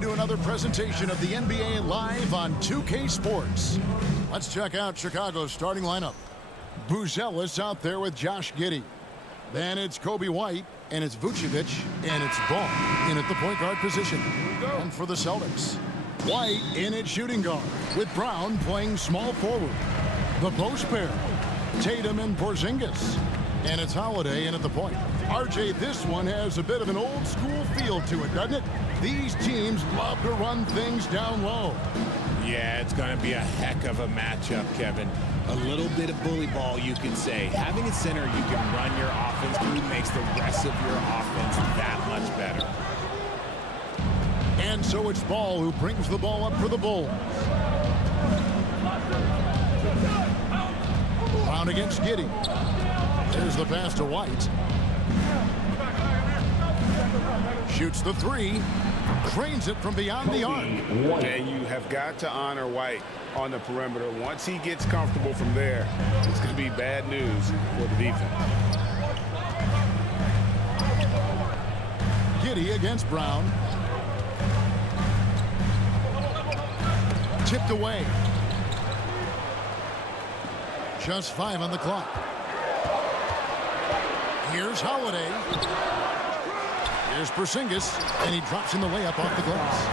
to another presentation of the NBA live on 2K Sports. Let's check out Chicago's starting lineup. Buzelis out there with Josh Giddey. Then it's Kobe White, and it's Vucevic, and it's Ball in at the point guard position. And for the Celtics, White in at shooting guard, with Brown playing small forward. The post pair, Tatum and Porzingis. And it's Holiday in at the point. RJ, this one has a bit of an old school feel to it, doesn't it? These teams love to run things down low. Yeah, it's going to be a heck of a matchup, Kevin. A little bit of bully ball, you could say. Having a center you can run your offense through makes the rest of your offense that much better. And so it's Ball who brings the ball up for the Bulls. Brown against Giddey. There's the pass to White. Shoots the three. Drains it from beyond the arc. And you have got to honor White on the perimeter. Once he gets comfortable from there, it's going to be bad news for the defense. Giddey against Brown. Tipped away. Just 5 on the clock. Here's Holiday. Here's Porzingis, and he drops in the layup off the glass.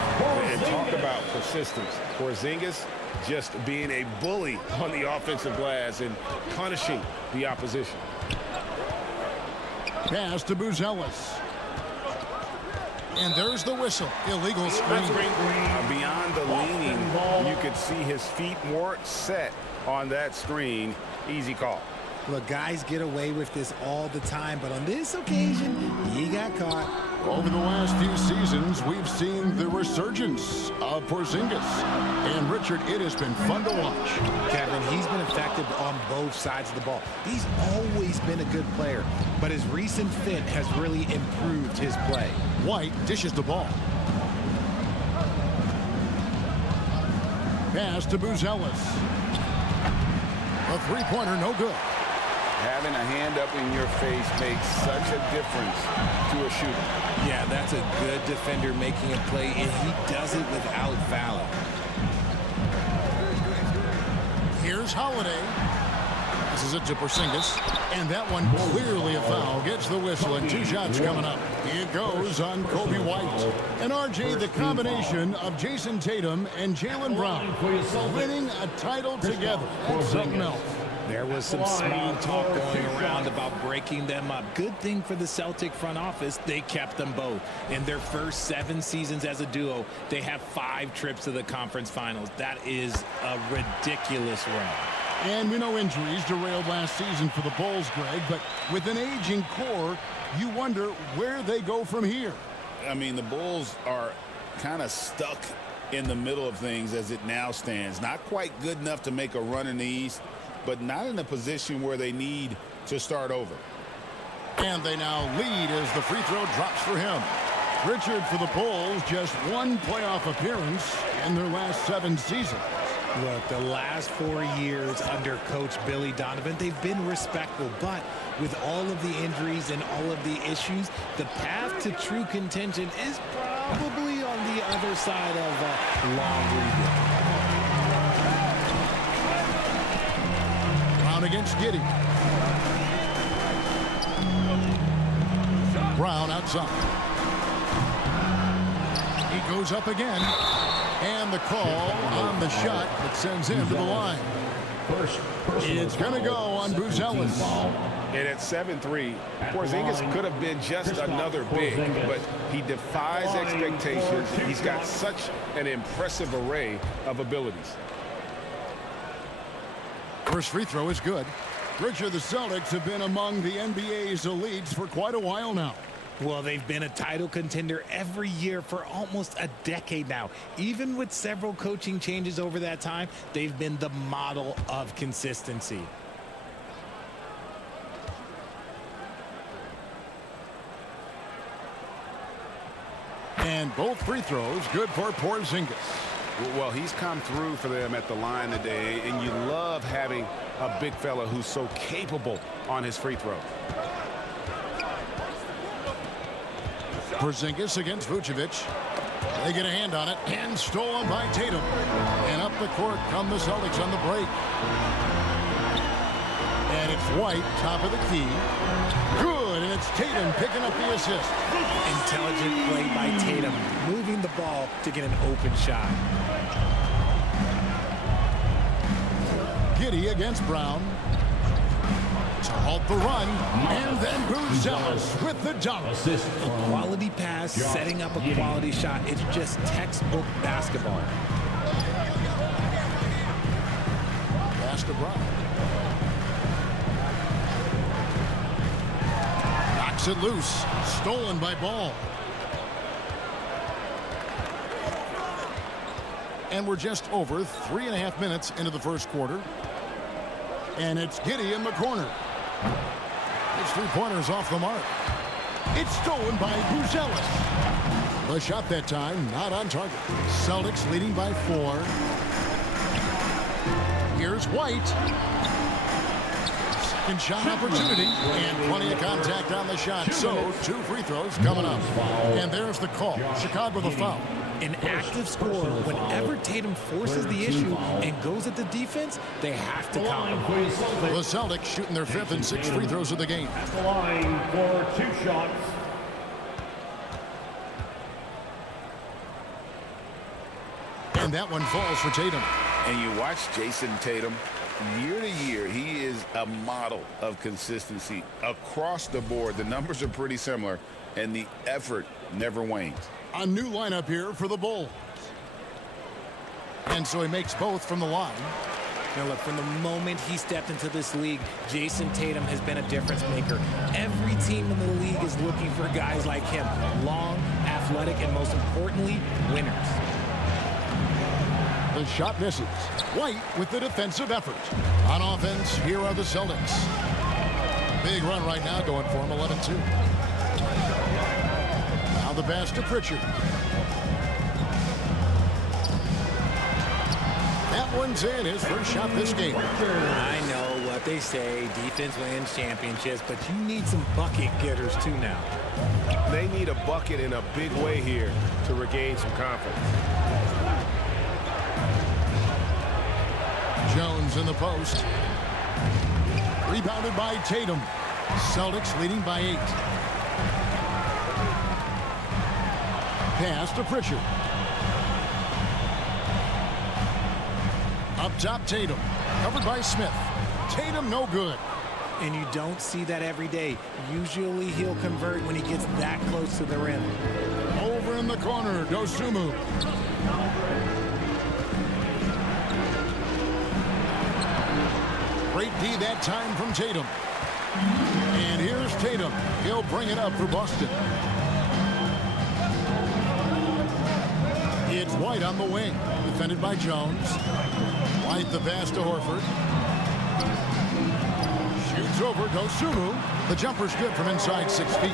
And talk about persistence. Porzingis just being a bully on the offensive glass and punishing the opposition. Pass to Buzelis. And there's the whistle. Illegal screen. Beyond the leaning, you could see his feet more set on that screen. Easy call. Look, guys get away with this all the time, but on this occasion, he got caught. Over the last few seasons, we've seen the resurgence of Porzingis. And, Richard, it has been fun to watch. Kevin, he's been effective on both sides of the ball. He's always been a good player, but his recent fit has really improved his play. White dishes the ball. Pass to Buzelis. A three-pointer, no good. Having a hand up in your face makes such a difference to a shooter. Yeah, that's a good defender making a play, and he does it without fouling. Here's Holiday. This is it to Porzingis. And that one clearly a foul. Gets the whistle, and 2 shots coming up. It goes on Kobe White. And RJ, the combination of Jason Tatum and Jaylen Brown winning a title together. That's something else. There was some small talk going around about breaking them up. Good thing for the Celtic front office, they kept them both. In their first 7 seasons as a duo, they have 5 trips to the conference finals. That is a ridiculous run. And we know injuries derailed last season for the Bulls, Greg, but with an aging core, you wonder where they go from here. I mean, the Bulls are kind of stuck in the middle of things as it now stands. Not quite good enough to make a run in the East, but not in a position where they need to start over. And they now lead as the free throw drops for him. Richard, for the Bulls, just 1 playoff appearance in their last 7 seasons. Look, the last 4 years under Coach Billy Donovan, they've been respectful, but with all of the injuries and all of the issues, the path to true contention is probably on the other side of a long rebuild. Brown against Giddey. Brown outside. He goes up again. And the call on the shot that sends him to the line. It's going to go on Buzelis. And at 7-3, Porzingis could have been just another big, but he defies expectations. He's got such an impressive array of abilities. First free throw is good. Richard, the Celtics have been among the NBA's elites for quite a while now. Well, they've been a title contender every year for almost a decade now. Even with several coaching changes over that time, they've been the model of consistency. And both free throws good for Porzingis. Well, he's come through for them at the line today, and you love having a big fella who's so capable on his free throw. Porzingis against Vucevic. They get a hand on it and stolen by Tatum. And up the court come the Celtics on the break. And it's White, top of the key. Good, and it's Tatum picking up the assist. Intelligent play by Tatum, moving the ball to get an open shot. Giddey against Brown. To halt the run, and then Buzelis with the dunk. A quality pass, setting up a quality shot. It's just textbook basketball. Pass to Brown. Knocks it loose. Stolen by Ball. And we're just over 3.5 minutes into the first quarter. And it's Giddey in the corner. His three-pointers off the mark. It's stolen by Buzelis. The shot that time, not on target. Celtics leading by 4. Here's White. Second shot opportunity. And plenty of contact on the shot. So, 2 free throws coming up. And there's the call. Chicago the foul. An active scorer, whenever Tatum forces the issue and goes at the defense, they have to compromise. The Celtics shooting their 5th and 6th free throws of the game. At the line for 2 shots. And that one falls for Tatum. And you watch Jason Tatum, year to year, he is a model of consistency across the board. The numbers are pretty similar, and the effort never wanes. A new lineup here for the Bulls. And so he makes both from the line. Now look, from the moment he stepped into this league, Jason Tatum has been a difference maker. Every team in the league is looking for guys like him. Long, athletic, and most importantly, winners. The shot misses. White with the defensive effort. On offense, here are the Celtics. Big run right now going for him, 11-2. Now the pass to Pritchard. That one's in, his first shot this game. I know what they say, defense wins championships, but you need some bucket getters too now. They need a bucket in a big way here to regain some confidence. Jones in the post. Rebounded by Tatum. Celtics leading by 8. Pass to Pritchard. Up top, Tatum. Covered by Smith. Tatum no good. And you don't see that every day. Usually he'll convert when he gets that close to the rim. Over in the corner, Dosunmu. Great D that time from Tatum. And here's Tatum. He'll bring it up for Boston. It's White on the wing. Defended by Jones. White the pass to Horford. Shoots over Dosunmu. The jumper's good from inside 6 feet.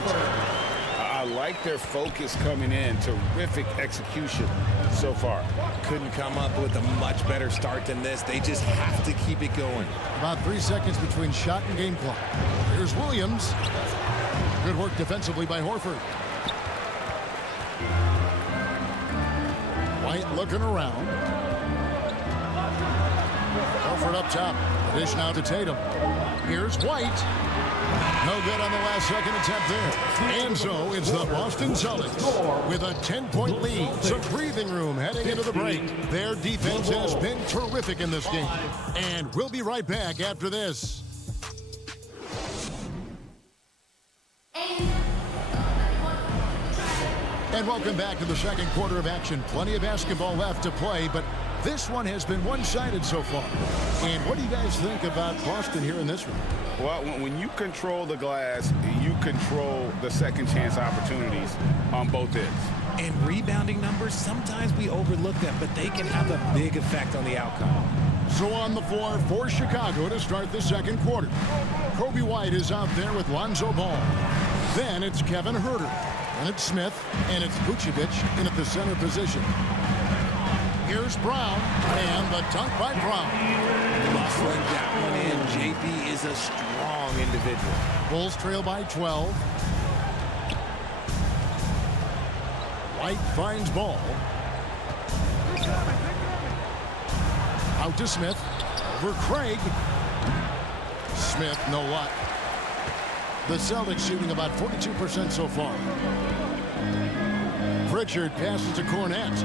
I like their focus coming in. Terrific execution so far. Couldn't come up with a much better start than this. They just have to keep it going. About 3 seconds between shot and game clock. Here's Williams. Good work defensively by Horford. White looking around. Horford up top. Dish now to Tatum. Here's White. No good on the last second attempt there. And so it's the Boston Celtics with a 10-point lead. Some breathing room heading into the break. Their defense has been terrific in this game. And we'll be right back after this. And welcome back to the second quarter of action. Plenty of basketball left to play, but this one has been one-sided so far. And what do you guys think about Boston here in this one? Well, when you control the glass, you control the second chance opportunities on both ends. And rebounding numbers, sometimes we overlook them, but they can have a big effect on the outcome. So on the floor for Chicago to start the second quarter. Kobe White is out there with Lonzo Ball. Then it's Kevin Huerter. And it's Smith. And it's Vucevic in at the center position. Here's Brown. And the dunk by Brown. Muscling that one in. JB is a strong individual. Bulls trail by 12. White finds ball. Out to Smith. Over Craig. Smith, no luck. The Celtics shooting about 42% so far. Pritchard passes to Cornette.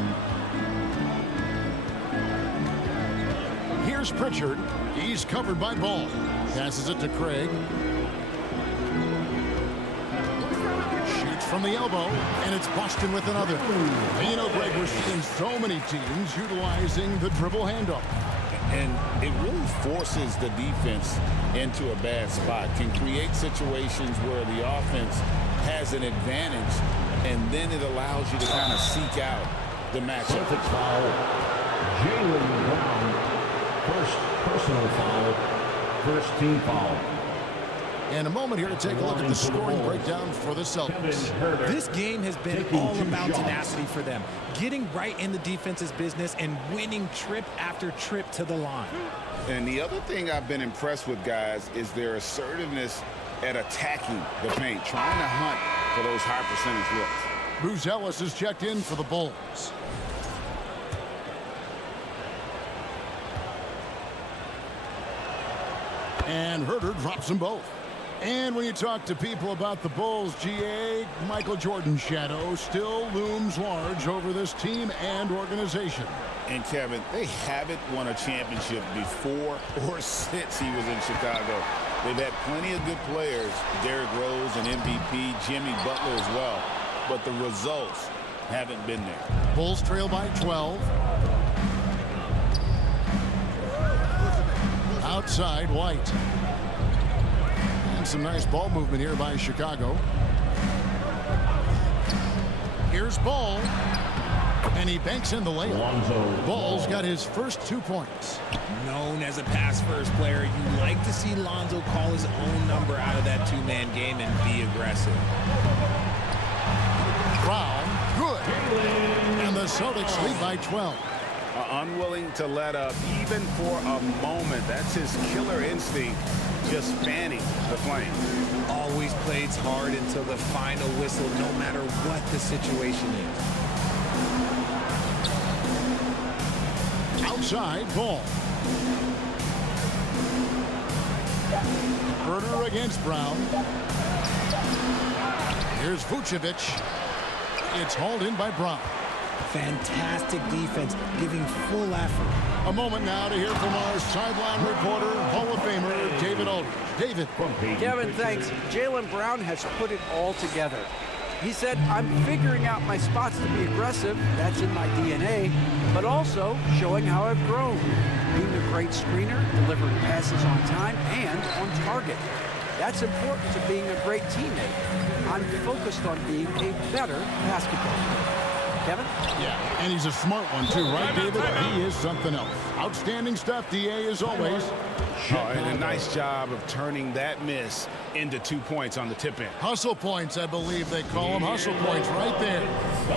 Here's Pritchard. He's covered by Ball. Passes it to Craig. Shoots from the elbow, and it's Boston with another. And you know, Greg, we're seeing so many teams utilizing the dribble handoff. And it really forces the defense into a bad spot. Can create situations where the offense has an advantage, and then it allows you to kind of seek out the matchup. Celtics foul. Jaylen Brown. First personal foul. First team foul. And a moment here to take a look at the scoring breakdown for the Celtics. This game has been all about tenacity for them. Getting right in the defense's business and winning trip after trip to the line. And the other thing I've been impressed with, guys, is their assertiveness at attacking the paint, trying to hunt for those high percentage looks. Buzelis is checked in for the Bulls. And Herter drops them both. And when you talk to people about the Bulls, GA, Michael Jordan's shadow still looms large over this team and organization. And Kevin, they haven't won a championship before or since he was in Chicago. They've had plenty of good players, Derrick Rose, an MVP, Jimmy Butler as well, but the results haven't been there. Bulls trail by 12. Outside, White. And some nice ball movement here by Chicago. Here's Ball. And he banks in the layup. Ball's got his first 2 points. Known as a pass-first player, you like to see Lonzo call his own number out of that two-man game and be aggressive. Brown, good. And the Celtics lead by 12. Unwilling to let up even for a moment. That's his killer instinct, just fanning the flame. Always plays hard until the final whistle, no matter what the situation is. Outside, Ball. Herter against Brown. Here's Vucevic. It's hauled in by Brown. Fantastic defense, giving full effort. A moment now to hear from our sideline reporter, Hall of Famer David Aldridge. David. Kevin, thanks. Jaylen Brown has put it all together. He said, I'm figuring out my spots to be aggressive. That's in my DNA. But also showing how I've grown. Being a great screener, delivering passes on time and on target. That's important to being a great teammate. I'm focused on being a better basketball player. Kevin? Yeah, and he's a smart one too, right, David? He is something else. Outstanding stuff, DA, as always. And a nice job of turning that miss into 2 points on the tip in. Hustle points, I believe they call them. Hustle points right there.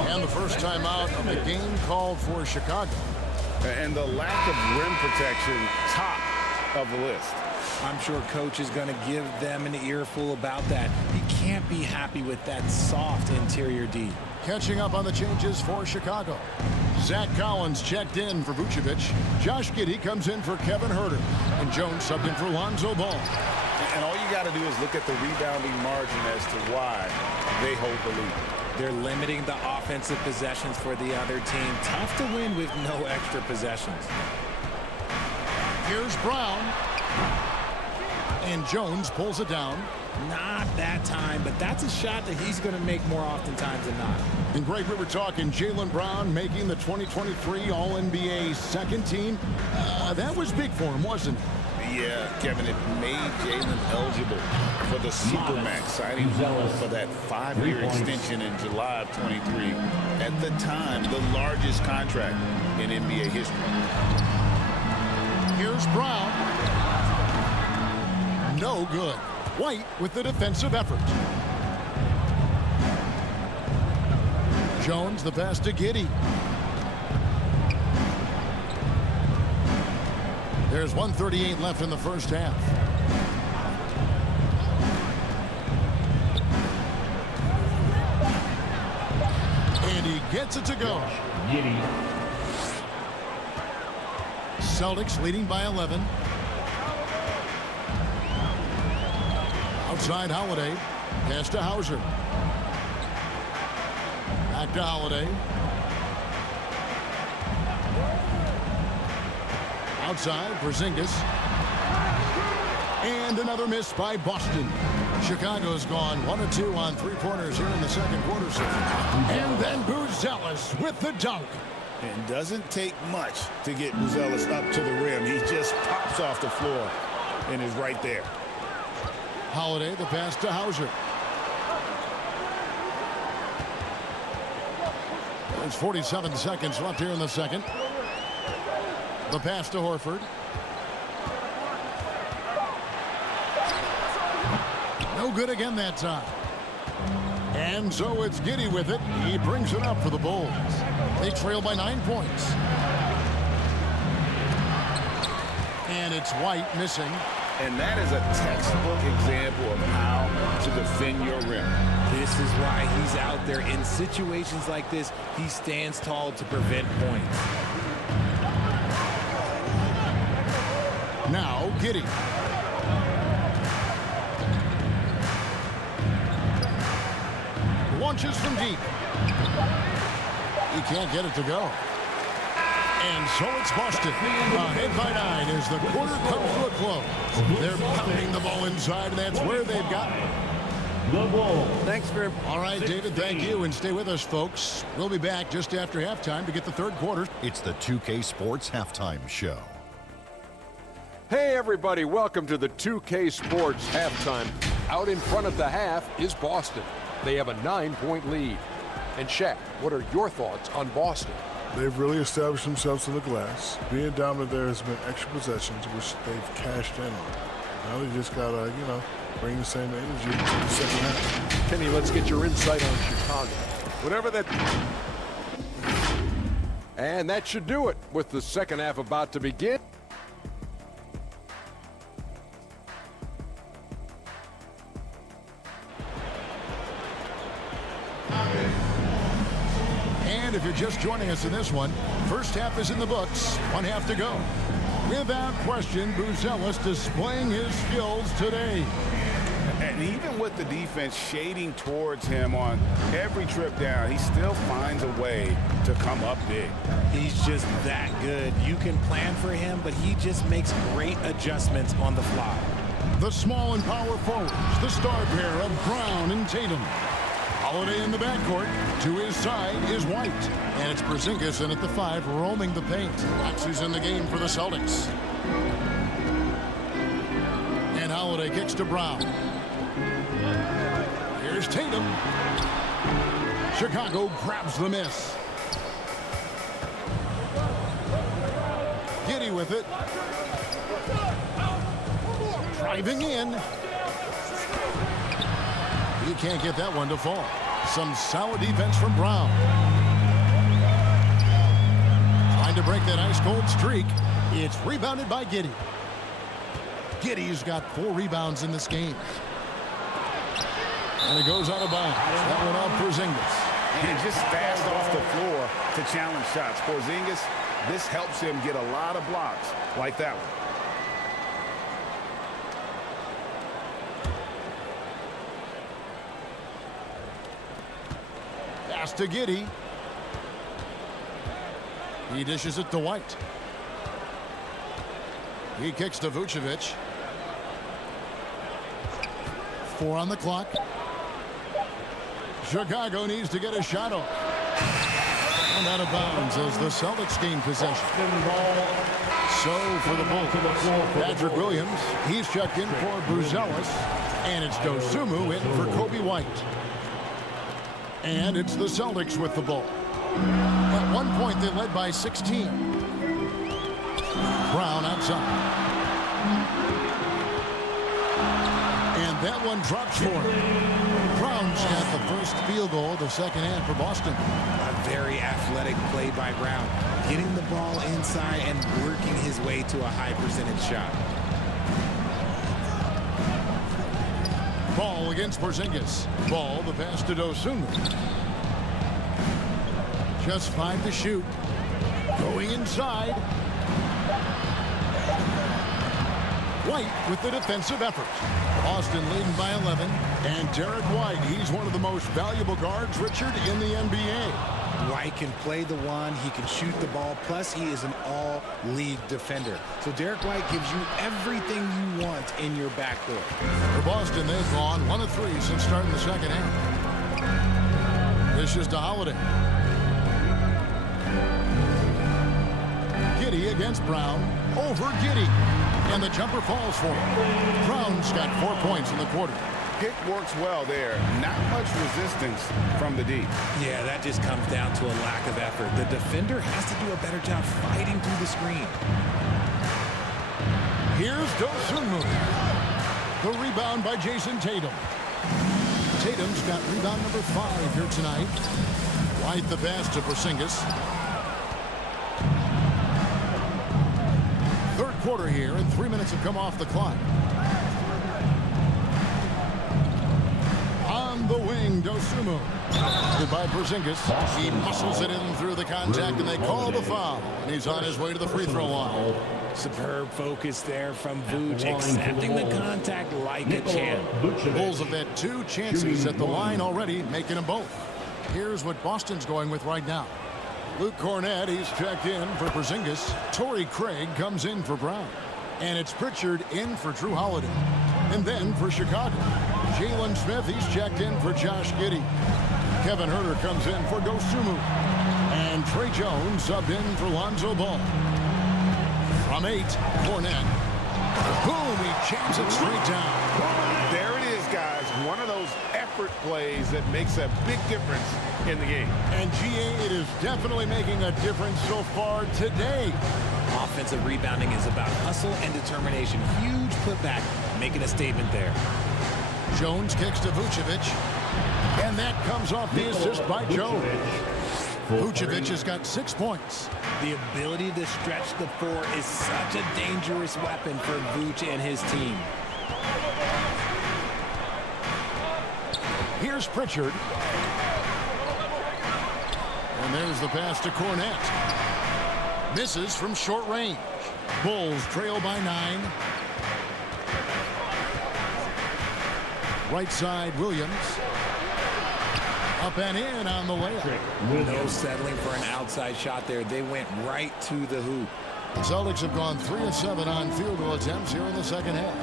And the first time out of the game called for Chicago. And the lack of rim protection, top of the list. I'm sure coach is going to give them an earful about that. He can't be happy with that soft interior D. Catching up on the changes for Chicago. Zach Collins checked in for Vucevic. Josh Giddey comes in for Kevin Herter. And Jones subbed in for Lonzo Ball. And all you got to do is look at the rebounding margin as to why they hold the lead. They're limiting the offensive possessions for the other team. Tough to win with no extra possessions. Here's Brown. And Jones pulls it down. Not that time, but that's a shot that he's going to make more oftentimes than not. And Greg, we were talking Jaylen Brown making the 2023 All-NBA second team. That was big for him, wasn't it? Yeah, Kevin, it made Jaylen eligible for the Supermax, signing for that 5-year extension in July of 23. At the time, the largest contract in NBA history. Here's Brown. No good. White with the defensive effort. Jones the pass to Giddey. There's 1:38 left in the first half. And he gets it to go. Giddy. Celtics leading by 11. Outside Holiday. Pass to Hauser. Back to Holiday. Outside, Porzingis. And another miss by Boston. Chicago's gone 1 of 2 on three-pointers here in the second quarter. And then Buzelis with the dunk. It doesn't take much to get Buzelis up to the rim. He just pops off the floor and is right there. Holiday, the pass to Hauser. There's 47 seconds left here in the second. The pass to Horford. No good again that time. And so it's Giddy with it. He brings it up for the Bulls. They trail by 9 points. And it's White missing. And that is a textbook example of how to defend your rim. This is why he's out there in situations like this. He stands tall to prevent points. Now Giddy. Launches from deep. He can't get it to go. And so it's Boston. Ahead by 9 as the quarter comes to a close. They're pounding the ball inside, and that's where they've got it. The Bulls. Thanks very much. All right, David, thank you, and stay with us, folks. We'll be back just after halftime to get the third quarter. It's the 2K Sports Halftime Show. Hey everybody, welcome to the 2K Sports Halftime. Out in front of the half is Boston. They have a 9-point lead. And Shaq, what are your thoughts on Boston? They've really established themselves to the glass. Being dominant there has been extra possessions, which they've cashed in on. Now they just gotta, bring the same energy to the second half. Kenny, let's get your insight on Chicago. Whatever that... And that should do it with the second half about to begin. And if you're just joining us in this one, first half is in the books, 1 half to go. Without question, Buzelis displaying his skills today. And even with the defense shading towards him on every trip down, he still finds a way to come up big. He's just that good. You can plan for him, but he just makes great adjustments on the fly. The small and power forwards, the star pair of Brown and Tatum. Holiday in the backcourt. To his side is White. And it's Porzingis in at the 5, roaming the paint. Foxy's in the game for the Celtics. And Holiday kicks to Brown. Here's Tatum. Chicago grabs the miss. Giddy with it. Driving in. He can't get that one to fall. Some solid defense from Brown. Trying to break that ice-cold streak. It's rebounded by Giddy. Giddy's got 4 rebounds in this game. And it goes out of bounds. That one off Porzingis. And just fast off the floor to challenge shots. Porzingis, this helps him get a lot of blocks like that one. Pass to Giddy. He dishes it to White. He kicks to Vucevic. 4 on the clock. Chicago needs to get a shot off. And out of bounds as the Celtics gain possession. So for the Bulls, Patrick Williams, he's checked in for Buzelis. And it's Dosunmu in for Kobe White. And it's the Celtics with the ball. At one point, they led by 16. Brown outside. And that one drops for him. Brown's got the first field goal of the second half for Boston. A very athletic play by Brown. Getting the ball inside and working his way to a high percentage shot. Ball against Porzingis. Ball, the pass to Dosunmu. Just 5 to shoot. Going inside. White with the defensive effort. Boston leading by 11. And Derek White, he's one of the most valuable guards, Richard, in the NBA. White can play the one, he can shoot the ball, plus he is an all-league defender. So Derek White gives you everything you want in your backcourt. For Boston, they've gone 1 of 3 since starting the second half. This is to Holiday. Giddey against Brown. Over Giddey. And the jumper falls for him. Brown's got 4 points in the quarter. Pick works well there. Not much resistance from the D. Yeah, that just comes down to a lack of effort. The defender has to do a better job fighting through the screen. Here's Dosunmu. The rebound by Jason Tatum. Tatum's got rebound number 5 here tonight. White the pass to Porzingis. Third quarter here, and 3 minutes have come off the clock. On the wing, Dosunmu. By Porzingis. He muscles it in through the contact, and they call the foul. And he's on his way to the free throw line. Superb focus there from Vooch, accepting the contact like a champ. Bulls have had 2 chances at the line already, making them both. Here's what Boston's going with right now. Luke Cornett, he's checked in for Porzingis. Torrey Craig comes in for Brown. And it's Pritchard in for Drew Holiday. And then for Chicago, Jalen Smith, he's checked in for Josh Giddey. Kevin Huerter comes in for Dosunmu. And Trey Jones subbed in for Lonzo Ball. From 8, Cornett. Boom, he jams it straight down. There it is, guys. One of those effort plays that makes a big difference in the game. And GA, it is definitely making a difference so far today. Offensive rebounding is about hustle and determination. Huge putback, making a statement there. Jones kicks to Vucevic. And that comes off the assist by Jones. Vucevic has got 6 points. The ability to stretch the floor is such a dangerous weapon for Vooch and his team. Here's Pritchard. And there's the pass to Cornett. Misses from short range. Bulls trail by 9. Right side, Williams. Up and in on the layup. No settling for an outside shot there. They went right to the hoop. The Celtics have gone 3 of 7 on field goal attempts here in the second half.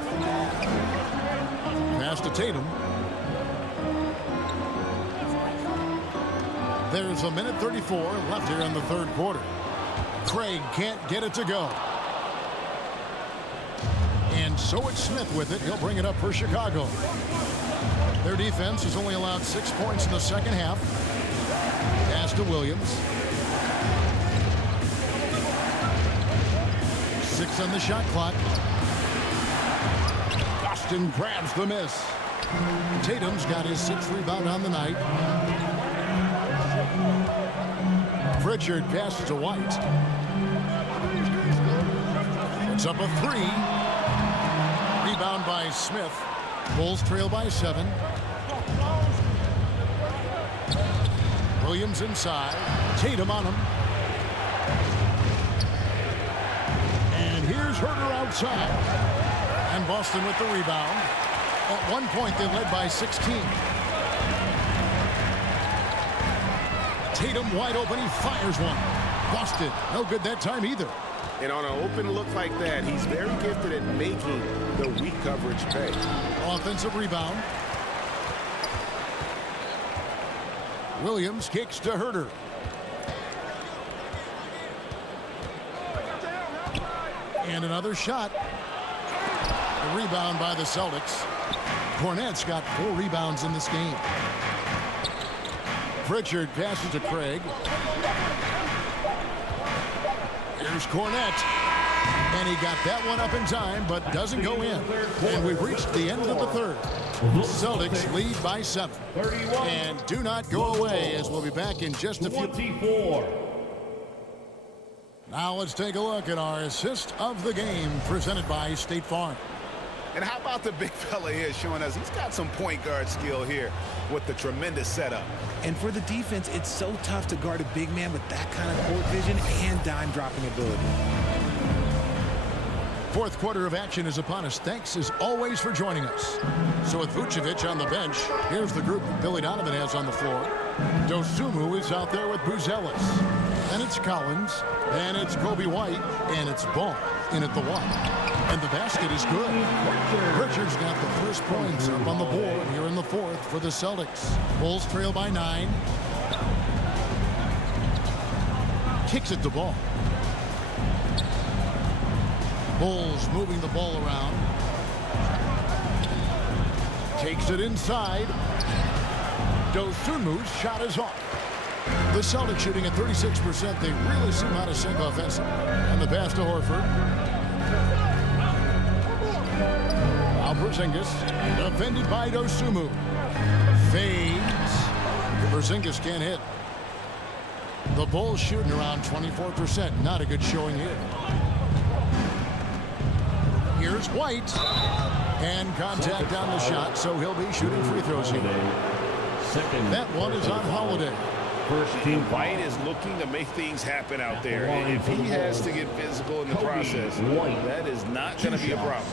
Pass to Tatum. There's a minute 34 left here in the third quarter. Craig can't get it to go. And so it's Smith with it. He'll bring it up for Chicago. Their defense has only allowed 6 points in the second half. Pass to Williams. 6 on the shot clock. Boston grabs the miss. Tatum's got his 6th rebound on the night. Pritchard passes to White. It's up a 3. Rebound by Smith. Bulls trail by 7. Williams inside. Tatum on him. And here's Huerter outside. And Boston with the rebound. At one point, they led by 16. Tatum wide open. He fires one. Boston, no good that time either. And on an open look like that, he's very gifted at making the weak coverage pay. Offensive rebound. Williams kicks to Huerter. And another shot. A rebound by the Celtics. Cornett's got 4 rebounds in this game. Pritchard passes to Craig. Here's Cornett. And he got that one up in time, but doesn't go in. And we've reached the end of the third. Celtics lead by 7. And do not go away, as we'll be back in just a few. Now let's take a look at our assist of the game, presented by State Farm. And how about the big fella here showing us he's got some point guard skill here. with the tremendous setup. And for the defense, it's so tough to guard a big man with that kind of court vision and dime-dropping ability. Fourth quarter of action is upon us. Thanks, as always, for joining us. So with Vucevic on the bench, here's the group that Billy Donovan has on the floor. Dosunmu is out there with Buzelis. Then it's Collins. Then it's Kobe White. And it's Ball in at the one. And the basket is good. Pritchard's got the first points up on the board here in the fourth for the Celtics. Bulls trail by 9. Kicks at the ball. Bulls moving the ball around. Takes it inside. Dosunmu's shot is off. The Celtics shooting at 36%. They really seem out of sync offensively. And the pass to Horford. Now Porzingis, defended by Dosunmu. Fades. Porzingis can't hit. The Bulls shooting around 24%. Not a good showing here. Here's White. And contact on the shot, so he'll be shooting free throws here. That one is on Holiday. White is looking to make things happen out there. And if he has to get physical in the process, that is not going to be a problem.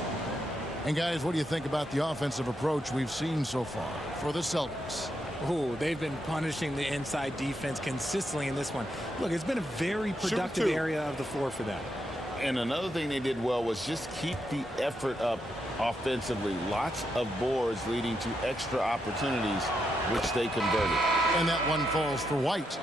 And guys, what do you think about the offensive approach we've seen so far for the Celtics? Oh, they've been punishing the inside defense consistently in this one. Look, it's been a very productive area of the floor for them. And another thing they did well was just keep the effort up offensively. Lots of boards leading to extra opportunities, which they converted. And that one falls for White.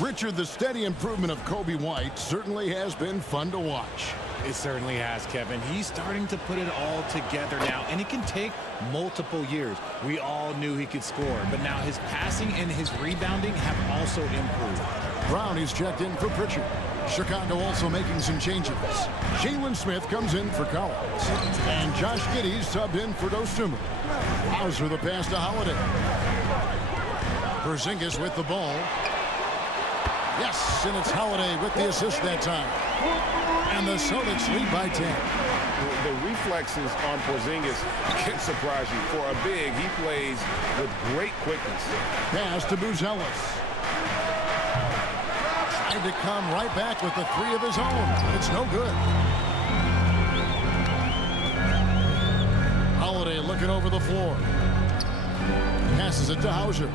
Richard, the steady improvement of Kobe White certainly has been fun to watch. It certainly has, Kevin. He's starting to put it all together now, and it can take multiple years. We all knew he could score, but now his passing and his rebounding have also improved. Brown is checked in for Pritchard. Chicago also making some changes. Jalen Smith comes in for Collins. And Josh Giddey's subbed in for Dosunmu. Hauser the pass to Holiday. Porzingis with the ball. Yes, and it's Holiday with the assist that time. And the Celtics lead by 10. The reflexes on Porzingis can surprise you. For a big, he plays with great quickness. Pass to Buzelis. Tried to come right back with the three of his own. It's no good. Holiday looking over the floor. Passes it to Hauser.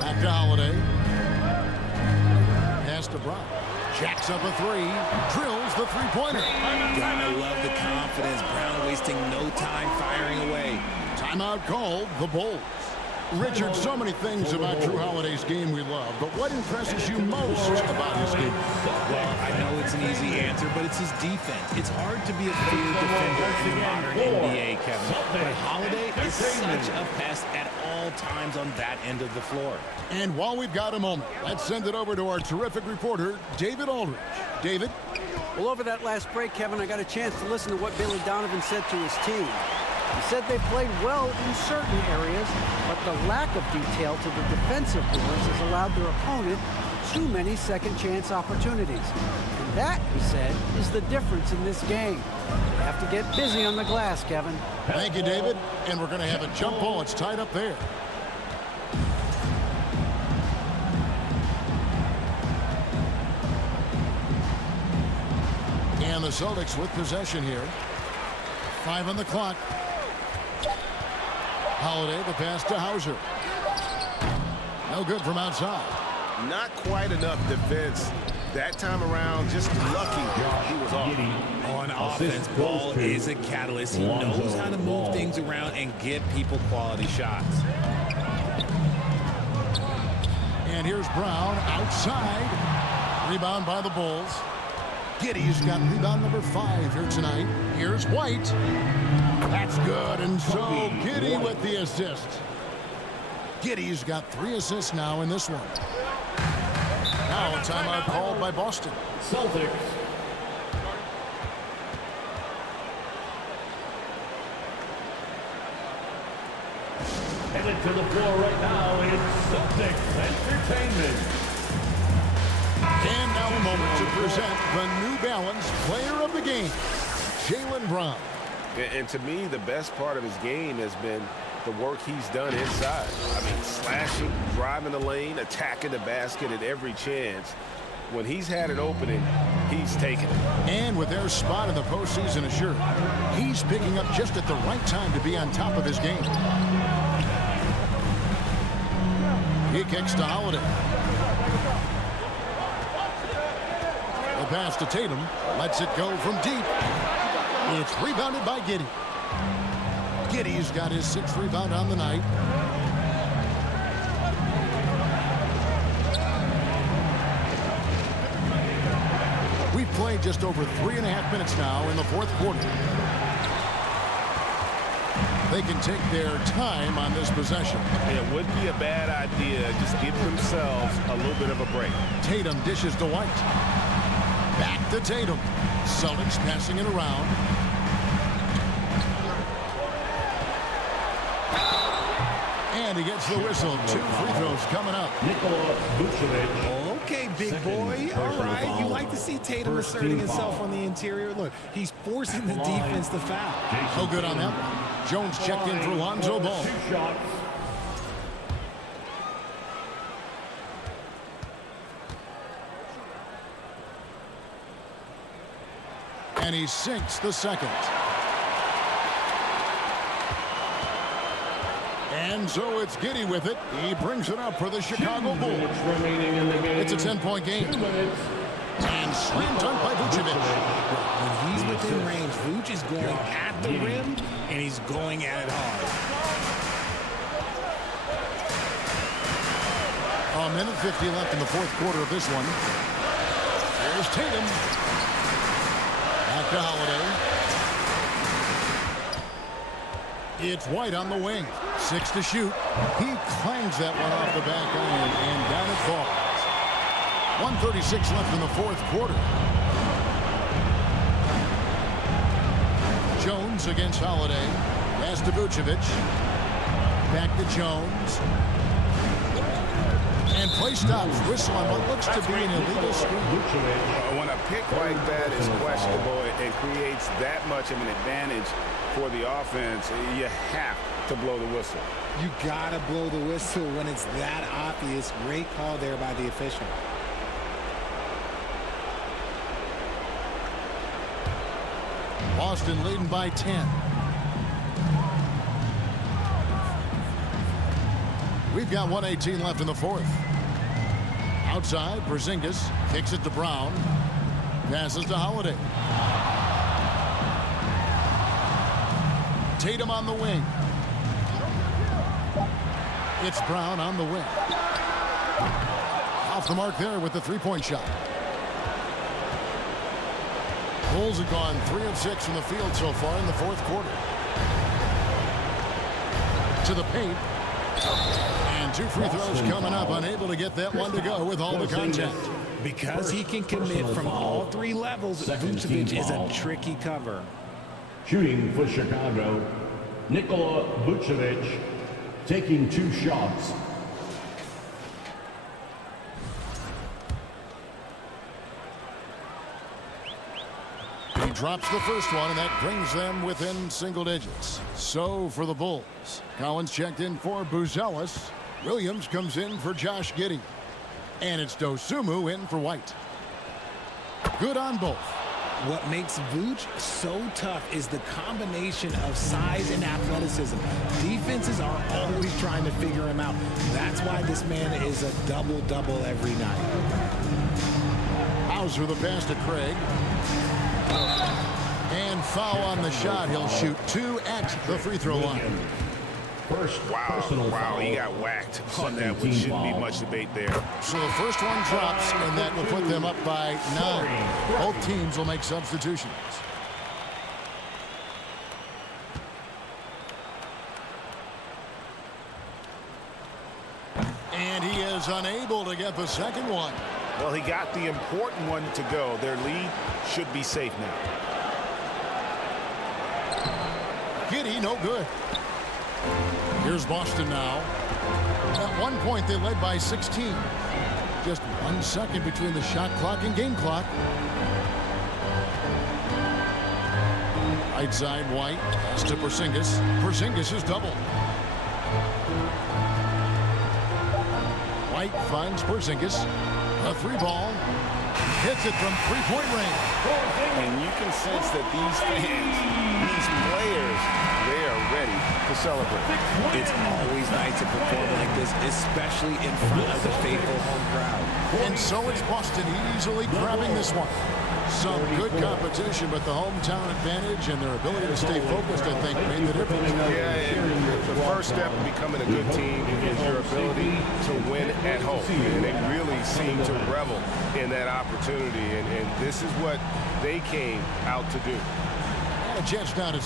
Back to Holiday. Pass to Brown. Jacks up a three. Drills the three-pointer. Gotta love the confidence. Brown wasting no time firing away. Timeout called. The Bulls. Richard, so many things about Drew Holiday's game we love, but what impresses you most about his game? Well, I know it's an easy answer, but it's his defense. It's hard to be a feared defender in the modern NBA, Kevin. But Holiday is such a pest at all times on that end of the floor. And while we've got a moment, let's send it over to our terrific reporter, David Aldridge. David? Well, over that last break, Kevin, I got a chance to listen to what Billy Donovan said to his team. He said they played well in certain areas, but the lack of detail to the defensive boards has allowed their opponent too many second-chance opportunities. And that, he said, is the difference in this game. You have to get busy on the glass, Kevin. Thank you, David. And we're going to have a jump ball. It's tied up there. And the Celtics with possession here. 5 on the clock. Holiday, the pass to Hauser. No good from outside. Not quite enough defense. That time around, just lucky he was off. On offense, Ball is a catalyst. He knows how to move things around and get people quality shots. And here's Brown outside. Rebound by the Bulls. Giddey's got rebound number 5 here tonight. Here's White. That's good, and so Giddey with the assist. Giddey's got 3 assists now in this one. Now a timeout called by Boston. Celtics. Headed to the floor right now is Celtics Entertainment. And now a moment to present the New Balance Player of the Game, Jaylen Brown. And to me, the best part of his game has been the work he's done inside. I mean, slashing, driving the lane, attacking the basket at every chance. When he's had an opening, he's taken it. And with their spot in the postseason assured, he's picking up just at the right time to be on top of his game. He kicks to Holiday. The pass to Tatum. Lets it go from deep. It's rebounded by Giddey. Giddey's got his 6th rebound on the night. We've played just over 3.5 minutes now in the 4th quarter. They can take their time on this possession. It would be a bad idea. Just give themselves a little bit of a break. Tatum dishes to White. Back to Tatum. Celtics passing it around. And he gets the whistle. 2 free throws coming up. Okay, big boy. All right. You like to see Tatum asserting himself on the interior. Look, he's forcing the defense to foul. No good on that one. Jones checked in for Lonzo Ball. And he sinks the second. And so it's Giddey with it. He brings it up for the Chicago Bulls. It's a 10-point game. And slam dunk by Vucevic. When he's within range, Vuce is going at the rim, and he's going at it hard. A minute 50 left in the 4th quarter of this one. There's Tatum. Back to Holiday. It's White on the wing. 6 to shoot. He clangs that one off the back iron, and down it falls. 1:36 left in the 4th quarter. Jones against Holiday. Pass to Vucevic. Back to Jones. And play stops. Whistle on what looks to be an illegal screen. When a pick like that is questionable and creates that much of an advantage for the offense, you have to blow the whistle. You gotta blow the whistle when it's that obvious. Great call there by the official. Boston leading by 10. We've got 1:18 left in the 4th. Outside, Porzingis kicks it to Brown. Passes to Holiday. Tatum on the wing. It's Brown on the wing. Off the mark there with the 3-point shot. Bulls have gone 3 of 6 from the field so far in the 4th quarter. To the paint. And 2 free throws coming up. Unable to get that one to go with all the contact. Because he can commit from all 3 levels, Vucevic is a tricky cover. Shooting for Chicago, Nikola Vucevic taking 2 shots. He drops the first one, and that brings them within single digits. So for the Bulls, Collins checked in for Buzelis. Williams comes in for Josh Giddey. And it's Dosunmu in for White. Good on both. What makes Vuce so tough is the combination of size and athleticism. Defenses are always trying to figure him out. That's why this man is a double-double every night. Hauser the pass to Craig. And foul on the shot. He'll shoot 2 at the free throw line. Wow, he got whacked on that, which shouldn't be much debate there. So the first one drops, and that will put them up by 9. Both teams will make substitutions. And he is unable to get the second one. Well, he got the important one to go. Their lead should be safe now. Giddey, no good. Here's Boston now. At one point, they led by 16. Just 1 second between the shot clock and game clock. Right side, White. Pass to Porzingis. Porzingis is double. White finds Porzingis. A three ball. Hits it from three-point range. And you can sense that these fans, these players, they are ready to celebrate. It's always nice to perform like this, especially in front of the faithful home crowd. And so it's Boston easily grabbing this one. Some good competition, but the hometown advantage and their ability to stay focused, I think, made the difference. Yeah, and the first step in becoming a good team is your ability to win at home. And they really seem to revel in that opportunity, and this is what they came out to do. And a chance now to